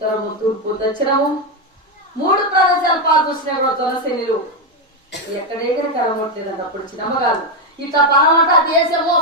ఉత్తరము తూర్పు దక్షిణము. మూడు ప్రదేశాలు వచ్చిన కూడా దునసేనులు ఎక్కడెక్కడ కలమొట్టలేదండి అప్పుడు చిన్నమ్మగారు. ఇట్లా పనమాట దేశము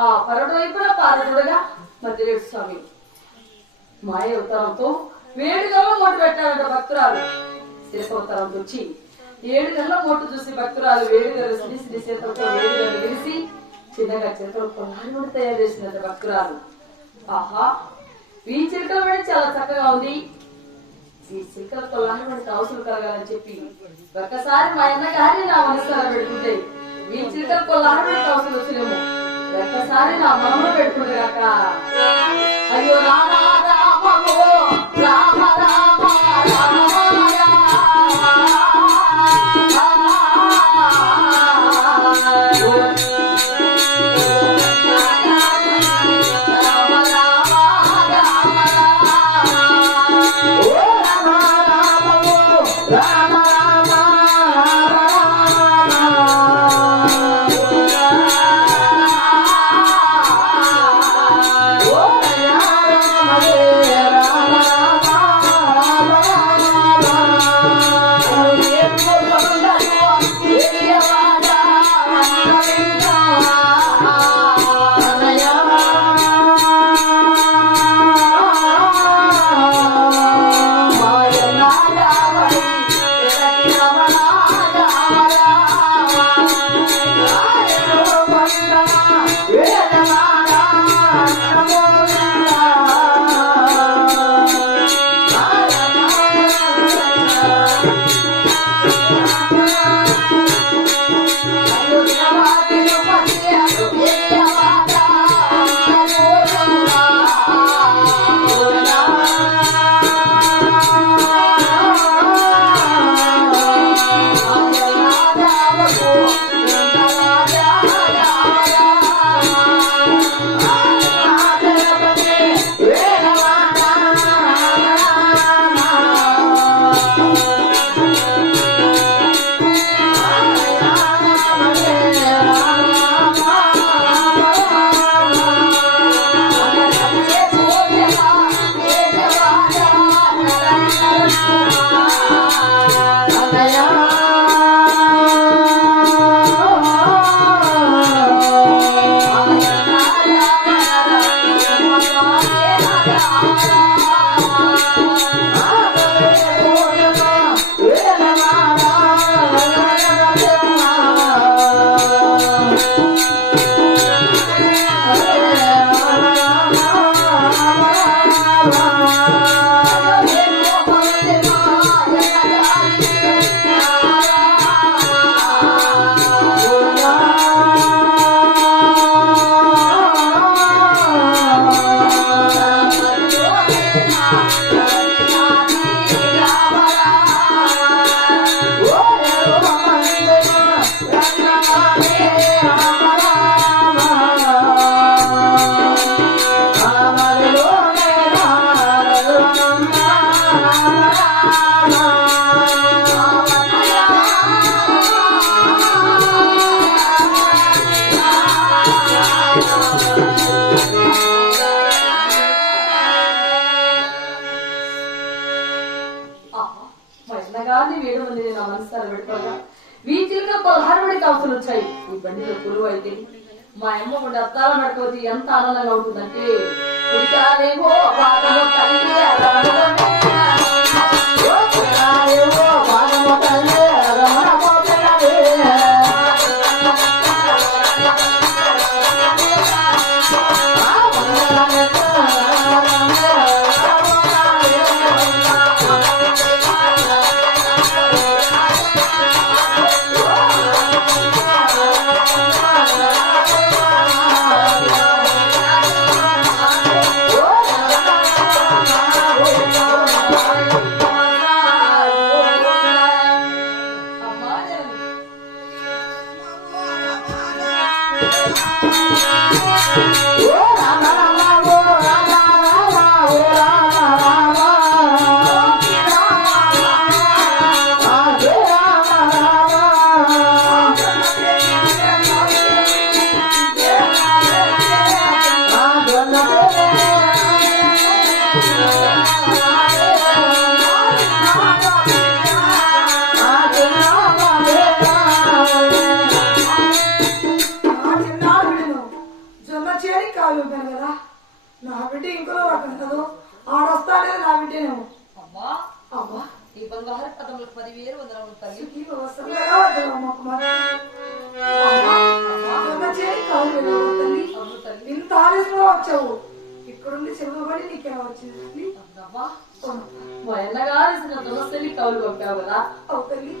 ఆ పరడు వైపున పారదుడుగా మధ్యరేడు స్వామి. మాయ అవతారంతో వేడుకల్లో మొట్టు పెట్టారంట భక్తురాలు. శిల్పవతారంతో వచ్చి ఏడు గంటల మొట్టు చూసి భక్తురాలు వేడుగలు శ్రీ శ్రీ చేతులతో వేడుగలు విరిసి చిన్నగా చేతుల పొలాన్ని కూడా తయారు చేసినట్టు భక్తురాలు. ఆహా ఈ చిలుకల పడి చాలా చక్కగా ఉంది. ఈ చిలుకల పొలాన్ని పడి అవసరం కలగాలని చెప్పి ఒక్కసారి మా అన్న గారిని నా మనసులో పెడుతుంటే ఈ చిలుకల పొలాన్ని పడి అవసరం వచ్చినేమో ఒక్కసారి నా మనలో పెట్టుకుంటే అయ్యో రామ మనసారా పెట్టుకోగా వీటిలో పదహారు అవసరం వచ్చాయి. ఈ బండిలో కొలువు అయితే మా అమ్మ ఉండే అత్తాల నడుకోతే ఎంత ఆనందంగా ఉంటుందంటే పుట్టాలేమో పాదము తల్లి Yeah. బిడ్డనేమో అమ్మా అవ్వా ఈ బంగారు పదములకు పదివేలు వందరములు తల్లి. ఇంత ఆలస్యంగా వచ్చావు. ఇక్కడుండి చెరువుబడి నీకేమో వచ్చింది. మా అన్నగారు ఇచ్చిన దురస్థలి కవులు పంపావు కదా. అవు తల్లి.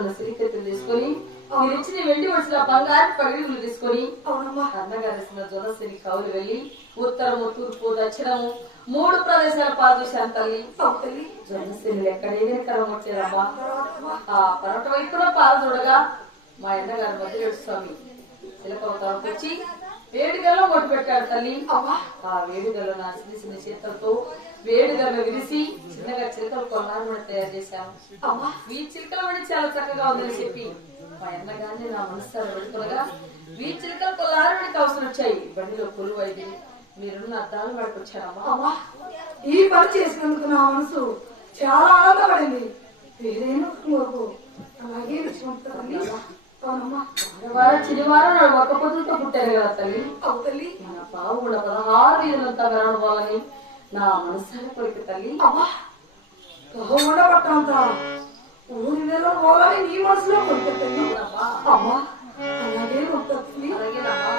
ఉన్న సిరికత్తులు తీసుకొని మీరు ఇచ్చిన వెండి వచ్చిన బంగారు పగిడుగులు తీసుకొని అవునమ్మా. అన్నగారు ఇచ్చిన దురస్థలి కవులు వెళ్ళి ఉత్తరము తూర్పు దక్షిణము మూడు ప్రదేశాల పాలు చూశాను తల్లి. అవు తల్లి. జొన్నశీలు ఎక్కడే కరం వచ్చారమ్మా. తర్వాత అవ్వా, ఆ పరట వైపున పాలు చూడగా మా అన్నగారు మధ్యరేడు స్వామి శిలకవతానికి వచ్చి వేడిగల్లో మొట్టు పెట్టాడు తల్లి. ఆ వేడిగల్లో నా చిన్న చిన్న చేతులతో వేడిగల్లో విరిసి చిన్నగా చిలకలు కొన్నాను కూడా తయారు చేశాము. ఈ చిలకల వండి చాలా చక్కగా ఉందని చెప్పి అన్నగారిని నా మనసు పెడుతున్నగా ఈ చిలకలు కొల్లారడికి అవసరం వచ్చాయి. బండిలో కొలువు అయింది మీరున్న అద్దాలు వాడికి వచ్చారమ్మా అమ్మా ఈ పని చేసినందుకు నా మనసు చాలా ఆనందపడింది. వేరేను అలాగే విశ్వంతల్లి అవునమ్మా. వారం శనివారం నాడు ఒక్క పొద్దులతో పుట్టారు కదా తల్లి. తల్లి. మన బావు కూడా పదహారు వీధులంతా వెళ్ళాలని నా మనసారి కోరిక తల్లి. అమ్మా. ఉండబట్టంత ఊరిలో పోవాలని నీ మనసులో కొట్టేది అమ్మా అలాగే కొట్టేది అలాగేనమ్మా.